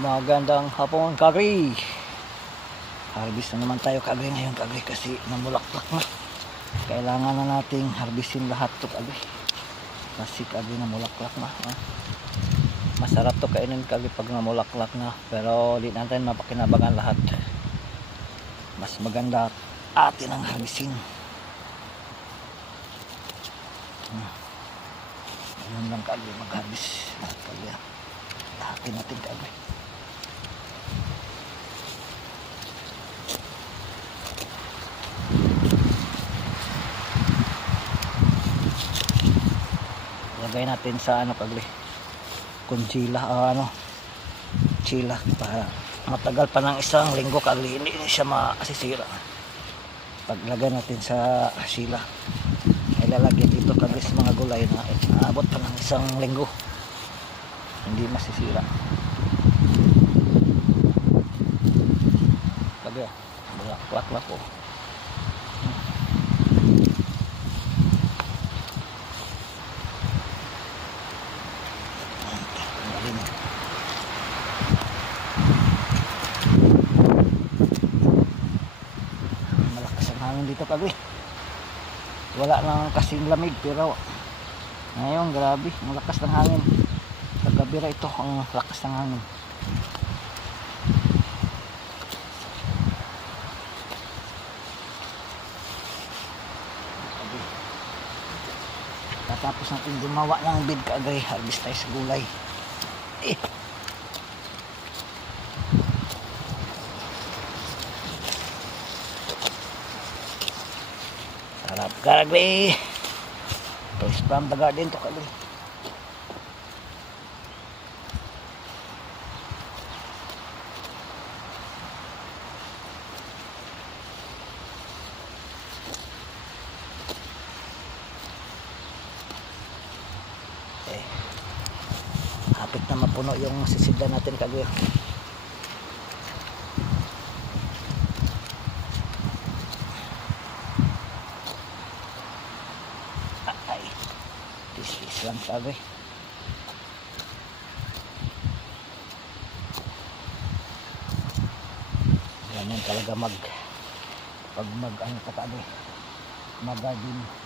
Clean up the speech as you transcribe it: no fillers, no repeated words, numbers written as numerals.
Magandang hapon, Kagri. Harvest na naman tayo, Kagri, ngayon, Kagri, kasi namulaklak na. Kailangan na nating harvestin lahat to, Kagri, kasi, Kagri, namulaklak na. Masarap to kainin, Kagri, pag namulaklak na, pero di natin mapakinabangan lahat. Mas maganda atin ang harvestin. Ayun lang, Kagri, mag-harvest lahat, Kagri. Lahatin natin, Kagri. Lagay natin sa ano, Kagri, conchila, chila, para matagal pa ng isang linggo, Kagri, hindi siya masisira. Paglagay natin sa sila, ilalagay dito, Kagri, sa mga gulay na aabot pa ng isang linggo, hindi masisira. Kagri, bulaklak po. Malakas ang hangin dito, Kagri. Wala nang kasing lamig, pero ngayon grabe, malakas ng hangin. Kagabi ra ito ang lakas ng hangin. Tapos natin gumawa ng bed, Kagri, harvest tayo sa gulay. Sarap, Kagri. Toys from the garden to, Kagri. Hapit na mapuno yung sisidlan natin, Kagri. Ay, this lang, Kagri. Ganyan talaga pag ano ka, Kagri, mag-garden.